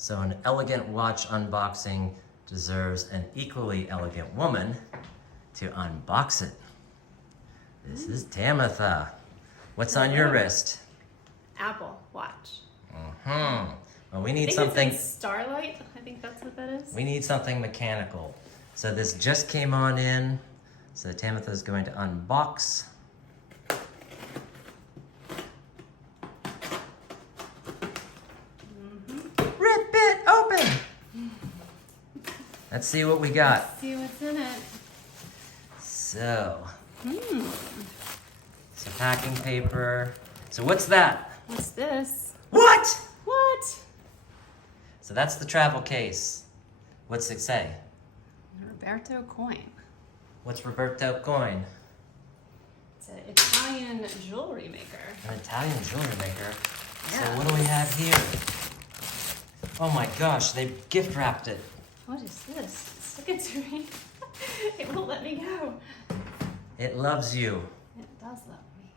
So an elegant watch unboxing deserves an equally elegant woman to unbox it. This is Tamitha. What's on your wrist? Apple Watch. Well, we need I think something. It's Starlight. I think that's what that is. We need something mechanical. So this just came on in. So Tamitha is going to unbox. Rip it open. Let's see what we got. Let's see what's in it. So, some packing paper. So what's that? What's this? What? What? So that's the travel case. What's it say? Roberto coin. What's Roberto coin? It's an Italian jewelry maker. An Italian jewelry maker. Yeah. So what do we have here? Oh my gosh, they gift wrapped it. What is this? Stick it to me. It won't let me go. It loves you. It does love me.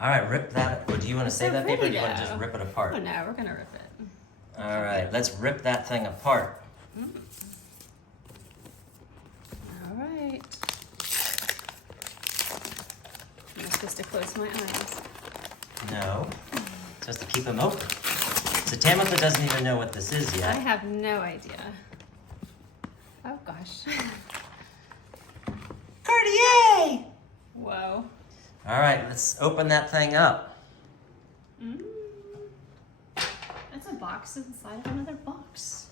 All right, rip that. Or do you want to save that paper or do you want to though. just rip it apart? Oh no, we're gonna rip it. All right, let's rip that thing apart. All right. I'm supposed to close my eyes. No, just to keep them open. So Tamitha doesn't even know what this is I yet. have no idea. Oh gosh. Cartier! Whoa. All right, let's open that thing up. That's a box inside of another box.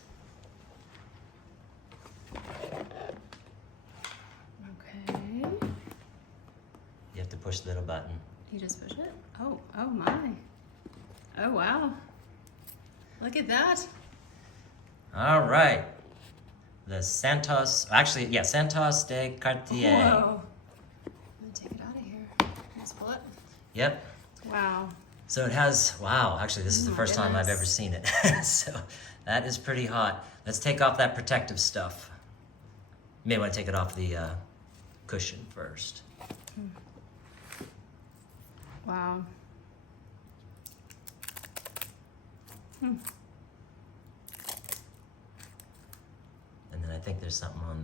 Okay. You have to push the little button. You just push it? Oh my. Oh wow. Look at that. All right. The Santos, actually, yeah, Santos de Cartier. Whoa. I'm gonna take it out of here. Just pull it. Yep. Wow. So it has, wow, actually this is the Oh my first time I've goodness. ever seen it. So that is pretty hot. Let's take off that protective stuff. You may want to take it off the cushion first. Wow. And then I think there's something on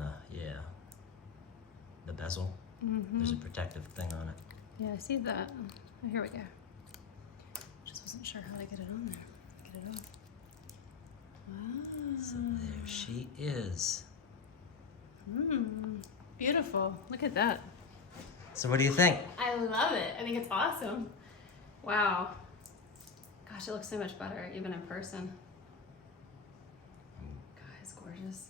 the bezel. There's a protective thing on it. Yeah, I see that. Oh, here we go. Just wasn't sure how to get it on there. Get it off. Wow. So there she is. Beautiful. Look at that. So what do you think? I love it. I think it's awesome. Wow. Gosh, it looks so much better even in person. God, it's gorgeous.